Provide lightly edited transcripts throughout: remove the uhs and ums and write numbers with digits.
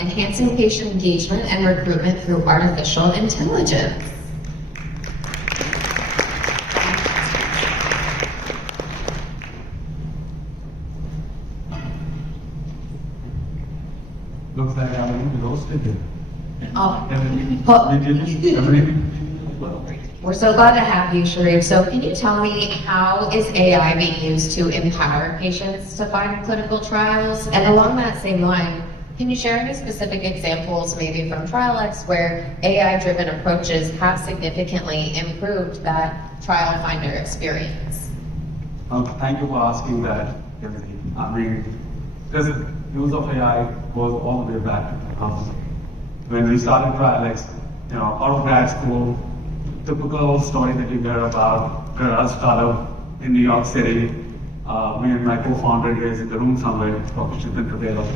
enhancing patient engagement and recruitment through artificial intelligence. Looks like I'm roasted here. Oh, Well, we're so glad to have you, Sharib. So can you tell me, how is AI being used to empower patients to find clinical trials? And along that same line, can you share any specific examples, maybe from TrialX, where AI-driven approaches have significantly improved that trial finder experience? Thank you for asking that, Timothy. I mean, this use of AI goes all the way back to 2000. When we started TrialX, out of grad school, typical story that you hear about girls startup in New York City. Me and my co-founder is in the room somewhere, Dr. Chitin Patel.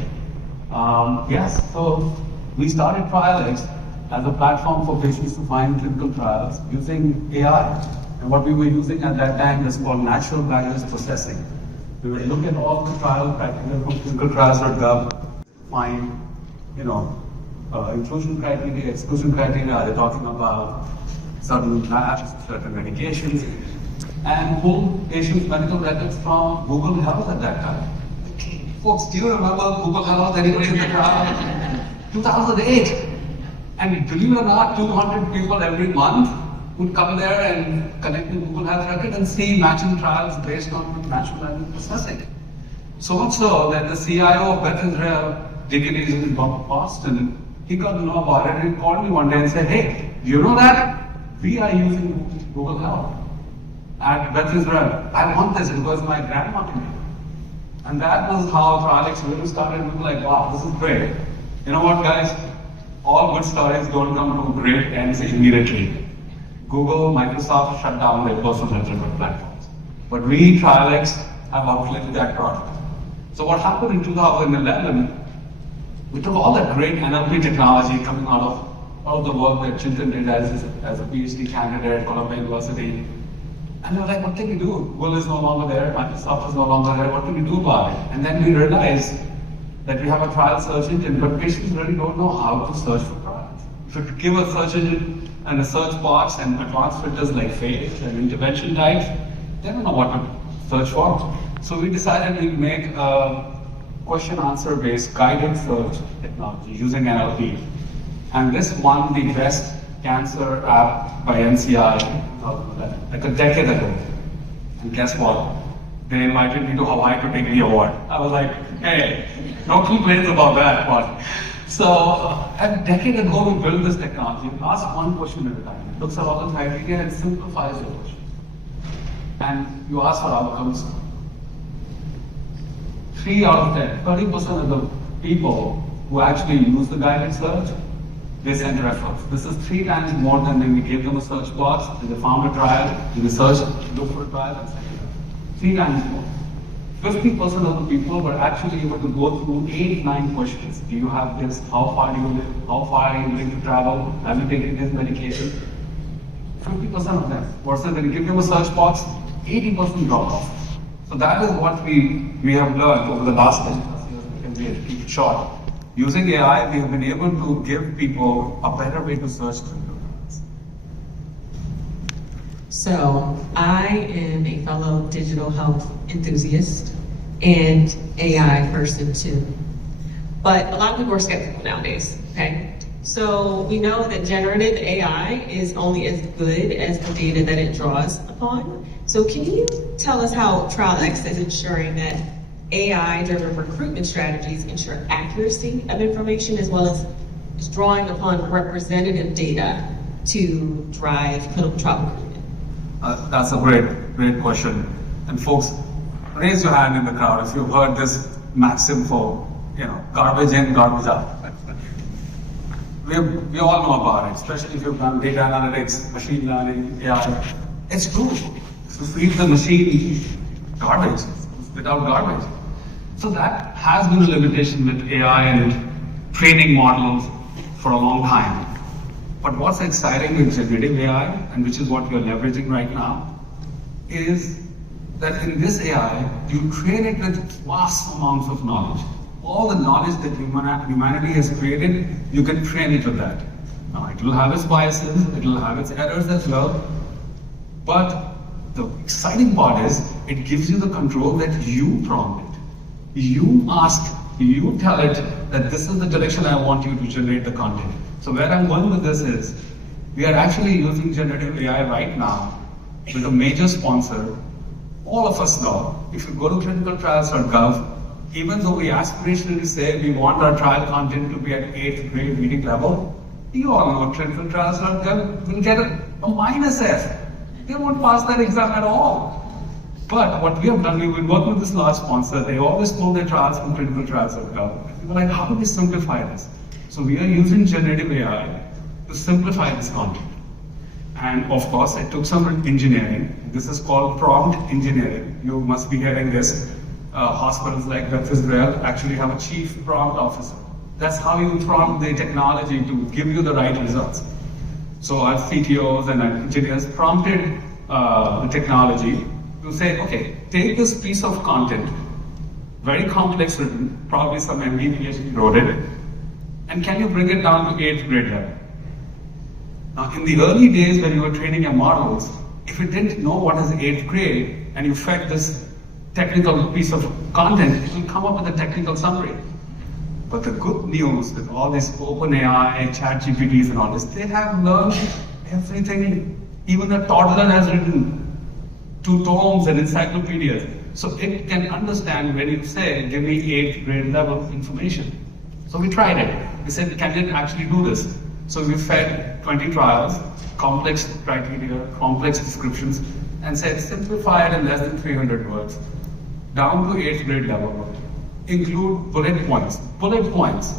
Yes, so we started TrialX as a platform for patients to find clinical trials using AI. And what we were using at that time is called natural language processing. We would look at all the trial criteria from clinicaltrials.gov, find, inclusion criteria, exclusion criteria. Are they talking about certain labs, certain medications, and pull patients' medical records from Google Health at that time. Folks, do you remember Google Health? Anybody in the crowd? 2008. And believe it or not, 200 people every month would come there and connect to Google Health record and see matching trials based on natural language processing. So much so that the CIO of Beth Israel, Deacon in Boston, he got to know about it and he called me one day and said, "Hey, do you know that we are using Google Health at Beth Israel? I want this because my grandma can do it." And that was how TrialX really started. We were like, wow, this is great. You know what, guys? All good stories don't come to great ends immediately. Google, Microsoft shut down their personal health record platforms. But we, TrialX, have outlived that product. So what happened in 2011, we took all that great NLP technology coming out of the work that Chintan did as a PhD candidate at Columbia University. And we were like, what can we do? Google is no longer there, Microsoft is no longer there, what can we do about it? And then we realized that we have a trial search engine, but patients really don't know how to search for trials. If you give a search engine and a search box and advanced filters like phase and intervention types, they don't know what to search for. So we decided we'd make a question-answer based guided search technology using NLP. And this won the best cancer app by NCI like a decade ago. And guess what? They invited me to Hawaii to take the award. I was like, hey, no complaints about that one. So a decade ago, we built this technology. Ask one question at a time. It looks at all the criteria and simplifies the question. And you ask for outcomes. 3 out of 10, 30% of the people who actually use the guided search, they send referrals. This is 3 times more than when we gave them a search box, and they found a trial, and they searched, looked for a trial, and sent it. 3 times more. 50% of the people were actually able to go through 8-9 questions. Do you have this? How far do you live? How far are you willing to travel? Have you taken this medication? 50% of them. Versus when you give them a search box, 80% drop off. So that is what we have learned over the last 10 years. We keep it short. Using AI, we have been able to give people a better way to search clinical trials. So I am a fellow digital health enthusiast and AI person too. But a lot of people are skeptical nowadays, okay? So we know that generative AI is only as good as the data that it draws upon. So can you tell us how TrialX is ensuring that AI-driven recruitment strategies ensure accuracy of information as well as drawing upon representative data to drive clinical trial recruitment? That's a great question. And folks, raise your hand in the crowd if you've heard this maxim for, garbage in, garbage out. We all know about it, especially if you've done data analytics, machine learning, AI. It's true. To feed the machine garbage, without garbage. So that has been a limitation with AI and training models for a long time. But what's exciting with generative AI, and which is what we're leveraging right now, is that in this AI, you train it with vast amounts of knowledge. all the knowledge that humanity has created, you can train it with that. Now, it will have its biases, it will have its errors as well, but the exciting part is it gives you the control that you prompt it. You ask, you tell it that this is the direction I want you to generate the content. So where I'm going with this is, we are actually using generative AI right now with a major sponsor. All of us know, if you go to clinicaltrials.gov, even though we aspirationally say we want our trial content to be at 8th grade reading level, you all know clinicaltrials.gov will get a -F. They won't pass that exam at all. But what we have done, we've been working with this large sponsor. They always pull their trials from clinicaltrials.gov. We were like, how do we simplify this? So we are using generative AI to simplify this content. And of course, it took some engineering. This is called prompt engineering. You must be hearing this. Hospitals like Beth Israel actually have a chief prompt officer. That's how you prompt the technology to give you the right results. So our CTOs and our engineers prompted the technology to say, okay, take this piece of content, very complex written, probably some MD PhD wrote it, and can you bring it down to 8th grade level? Now, in the early days when you were training your models, if you didn't know what is 8th grade and you fed this technical piece of content, it will come up with a technical summary. But the good news with all this OpenAI, ChatGPTs and all this, they have learned everything. Even a toddler has written 2 tomes and encyclopedias. So it can understand when you say, give me 8th grade level information. So we tried it. We said, can it actually do this? So we fed 20 trials, complex criteria, complex descriptions, and said simplify it in less than 300 words, down to 8th grade level. Include bullet points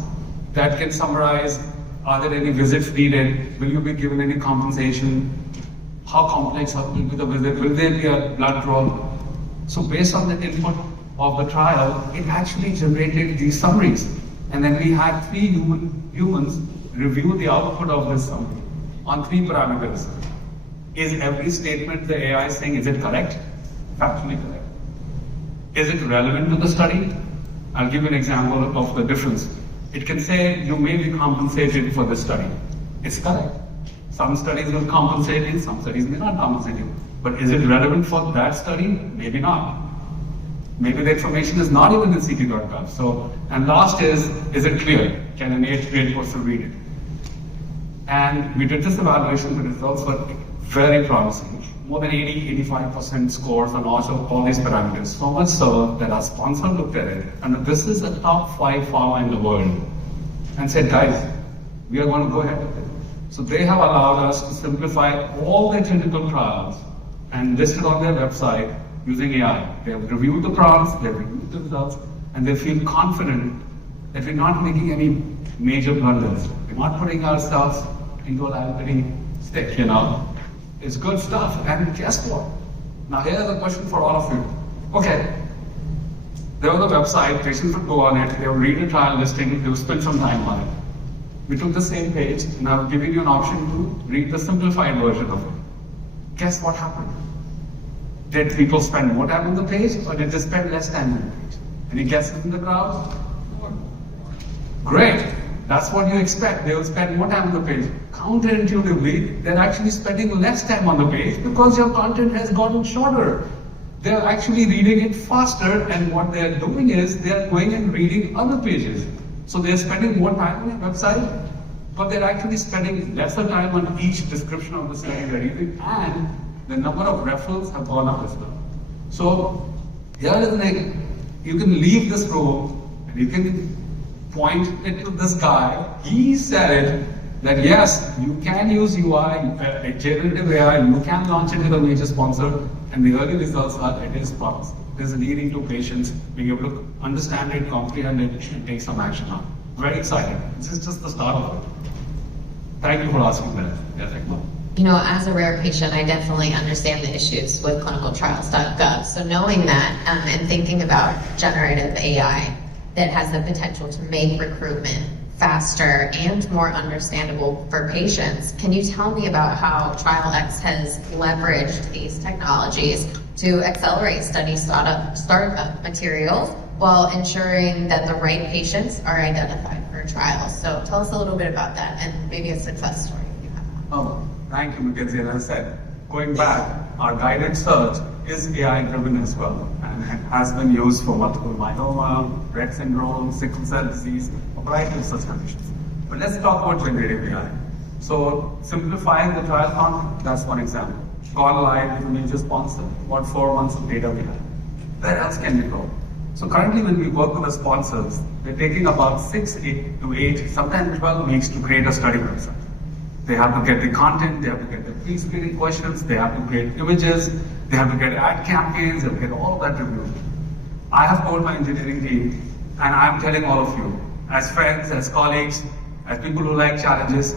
that can summarize, are there any visits needed, will you be given any compensation, how complex will be the visit, will there be a blood draw? So based on the input of the trial, it actually generated these summaries. And then we had 3 humans review the output of this summary on 3 parameters. Is every statement the AI is saying, is it correct? Factually correct. Is it relevant to the study? I'll give you an example of the difference. It can say you may be compensated for this study. It's correct. Some studies will compensate you, some studies may not compensate you. But is it relevant for that study? Maybe not. Maybe the information is not even in ct.gov. So, and last is it clear? Can an 8th grade person read it? And we did this evaluation, the results were very promising. More than 80-85% scores on all these parameters. So much so that our sponsor looked at it, and this is a top 5 pharma in the world, and said, guys, we are going to go ahead with it. So they have allowed us to simplify all their clinical trials and list it on their website using AI. They have reviewed the prompts, they have reviewed the results, and they feel confident that we're not making any major blunders. We're not putting ourselves into a liability stick, It's good stuff. And guess what? Now here's a question for all of you. Okay, there was a website, patients would go on it, they would read a trial listing, they would spend some time on it. We took the same page, and I've given you an option to read the simplified version of it. Guess what happened? Did people spend more time on the page, or did they spend less time on the page? Any guesses in the crowd? Great. That's what you expect. They will spend more time on the page. Counterintuitively, they're actually spending less time on the page because your content has gotten shorter. They're actually reading it faster, and what they're doing is they're going and reading other pages. So they're spending more time on your website, but they're actually spending lesser time on each description of the study they're reading, and the number of referrals have gone up as well. So here is the thing. You can leave this room, and you can point it to this guy. He said it, that yes, you can use UI, generative AI, you can launch it with a major sponsor, and the early results are it is promising. It is leading to patients being able to understand it, comprehend it, and take some action on it. Very exciting. This is just the start of it. Thank you for asking that. Yes, As a rare patient, I definitely understand the issues with clinicaltrials.gov. So knowing that and thinking about generative AI that has the potential to make recruitment faster and more understandable for patients, can you tell me about how TrialX has leveraged these technologies to accelerate study startup materials while ensuring that the right patients are identified for trials. So tell us a little bit about that and maybe a success story you have. Oh, thank you, Mackenzie. As I said, going back, our guided search is AI-driven as well, and it has been used for multiple myeloma, Rett syndrome, sickle cell disease, a variety of such conditions. But let's talk about generative AI. So simplifying the trial content, that's one example. Gone live with a major sponsor, about 4 months of data we have. Where else can we go? So currently when we work with the sponsors, we're taking about 6 to 8, sometimes 12 weeks to create a study website. They have to get the content, they have to get the pre-screening questions, they have to create images, they have to get ad campaigns, they have to get all of that reviewed. I have told my engineering team, and I'm telling all of you, as friends, as colleagues, as people who like challenges,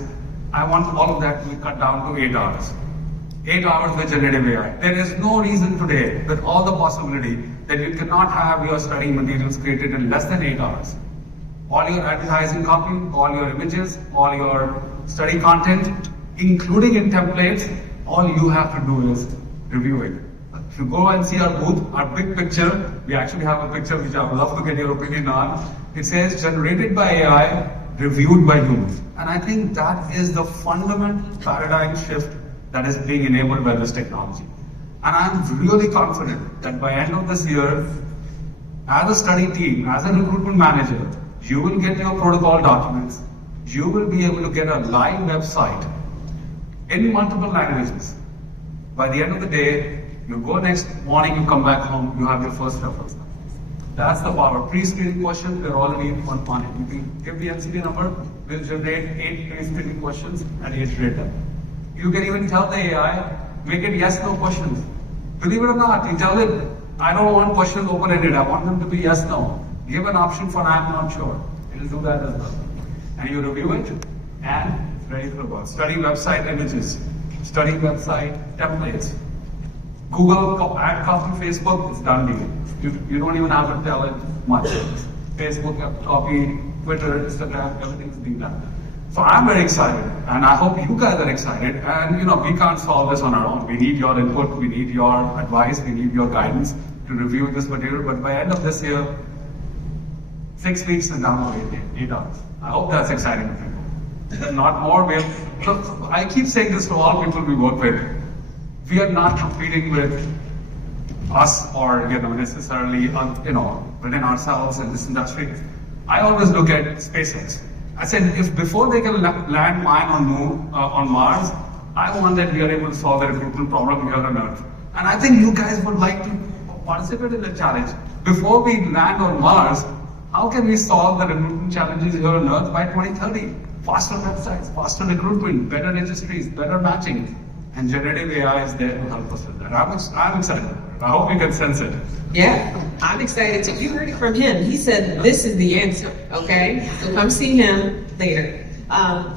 I want all of that to be cut down to 8 hours. 8 hours with generative AI. There is no reason today, with all the possibility, that you cannot have your study materials created in less than 8 hours. All your advertising copy, all your images, all your study content, including in templates, all you have to do is review it. If you go and see our booth, our big picture, we actually have a picture which I would love to get your opinion on. It says generated by AI, reviewed by humans. And I think that is the fundamental paradigm shift that is being enabled by this technology. And I'm really confident that by end of this year, as a study team, as a recruitment manager, you will get your protocol documents, you will be able to get a live website in multiple languages. By the end of the day, you go next morning, you come back home, you have your first reference. That's the power. Pre-screening questions, we're already on it. You can give the MCD number, we'll generate 8 pre-screening questions and iterate them. You can even tell the AI, make it yes/no questions. Believe it or not, you tell it, I don't want questions open-ended, I want them to be yes/no. Give an option for I'm not sure. It'll do that as well. And you review it, and it's ready for work. Study website images, study website templates. Google ad copy, Facebook, it's done deal. You don't even have to tell it much. Facebook copy, Twitter, Instagram, everything's being done. So I'm very excited, and I hope you guys are excited. And we can't solve this on our own. We need your input, we need your advice, we need your guidance to review this material. But by end of this year, 6 weeks and down to 8 hours. I hope that's exciting to people. If not more, I keep saying this to all people we work with. We are not competing with us or necessarily within ourselves in this industry. I always look at SpaceX. I said, if before they can land mine on Mars, I want that we are able to solve the recruitment problem here on Earth. And I think you guys would like to participate in the challenge. Before we land on Mars, how can we solve the recruitment challenges here on Earth by 2030? Faster websites, faster recruitment, better registries, better matching. And generative AI is there to help us with that. I'm excited. I hope you can sense it. Yeah, I'm excited too. You heard it from him. He said this is the answer, okay? So come see him later.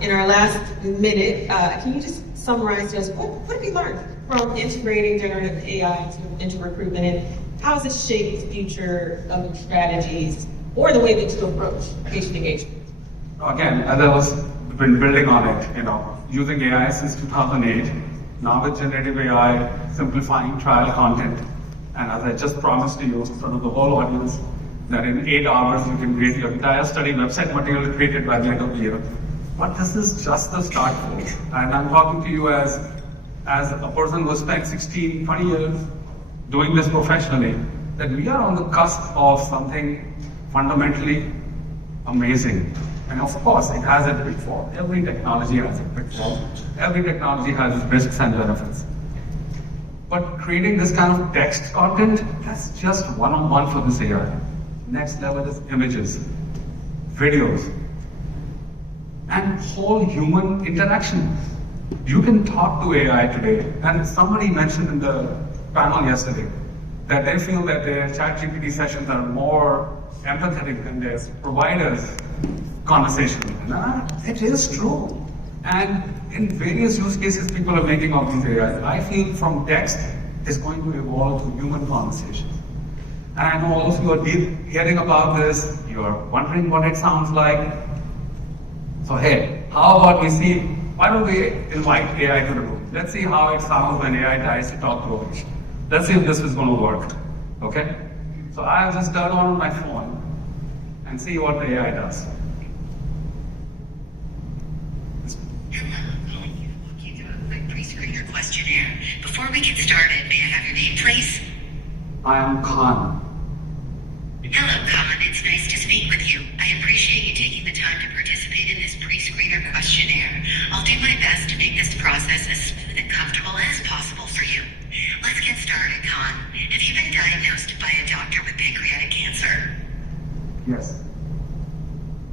In our last minute, can you just summarize just what did we learn from integrating generative AI into recruitment, and how has it shaped the future of strategies or the way that you approach patient engagement? Again, as I was been building on it, using AI since 2008, now with generative AI, simplifying trial content, and as I just promised to you in front of the whole audience, that in 8 hours you can create your entire study website material created by the end of the year. But this is just the start, folks. And I'm talking to you as a person who spent 16, 20 years doing this professionally, that we are on the cusp of something fundamentally amazing. And of course, it has its pitfall. Every technology has its pitfall. Every technology has its risks and benefits. But creating this kind of text content, that's just one-on-one for this AI. Next level is images, videos, and whole human interaction. You can talk to AI today, and somebody mentioned in the panel yesterday that they feel that their ChatGPT sessions are more empathetic than their providers' conversation. And it is true. And in various use cases people are making of these AIs, I feel from text is going to evolve to human conversations. And I know all of you are hearing about this, you're wondering what it sounds like. So hey, how about we see, why don't we invite AI to the room? Let's see how it sounds when AI tries to talk to a patient. Let's see if this is going to work, okay? So I'll just turn on my phone and see what the AI does. Hello, you walk you through a quick pre-screener questionnaire. Before we get started, may I have your name, please? I am Khan. Hello, Khan. It's nice to speak with you. I appreciate you taking the time to participate in this pre-screener questionnaire. I'll do my best to make this process as smooth and comfortable as possible for you. Let's get started, Khan. Have you been diagnosed by a doctor with pancreatic cancer? Yes.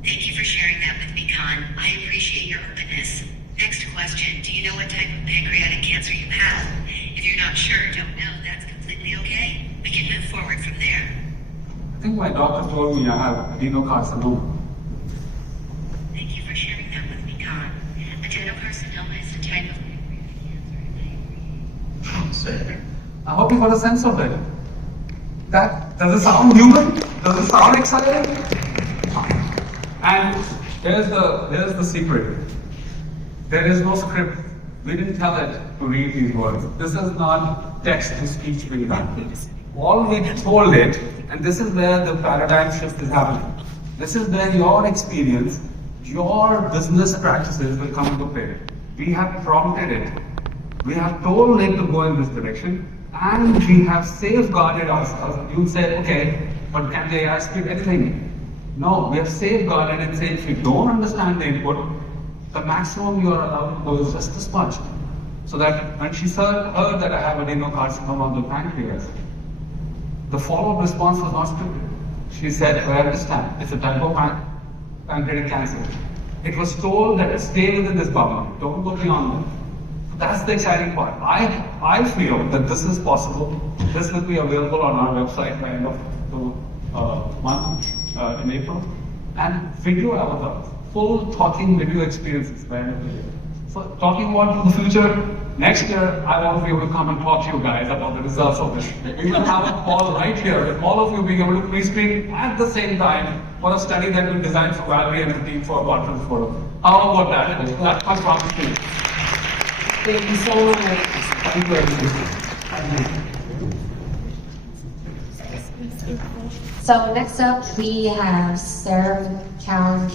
Thank you for sharing that with me, Khan. I appreciate your openness. Next question, do you know what type of pancreatic cancer you have? If you're not sure, don't know, that's completely okay. We can move forward from there. I think my doctor told me I have adenocarcinoma. Thank you for sharing that with me, Khan. Adenocarcinoma is a type of pancreatic cancer. I hope you got a sense of it. Does it sound human? Does it sound exciting? And here's the secret. There is no script. We didn't tell it to read these words. This is not text-to-speech reading. All we told it, and this is where the paradigm shift is happening. This is where your experience, your business practices will come into play. We have prompted it. We have told it to go in this direction, and we have safeguarded ourselves. You say, okay, but can the AI speak anything? No, we have safeguarded and said if you don't understand the input, the maximum you are allowed to go is just this much. So that when she heard that I have adenocarcinoma of the pancreas, the follow-up response was not stupid. She said, I understand, it's a type of pancreatic cancer. It was told that stay within this bubble, don't go beyond it. That's the exciting part. I feel that this is possible. This will be available on our website by end of the month in April. And video avatars, full talking video experiences by end of the year. So talking about the future, next year I want to be able to come and talk to you guys about the results of this. We will have a call right here with all of you being able to pre-screen at the same time for a study that we designed for Valerie and the team for a conference forum. How about that? That's my promise. Thank you so much. Thank you, everybody. Thank you. So next up, we have Sharib Khan.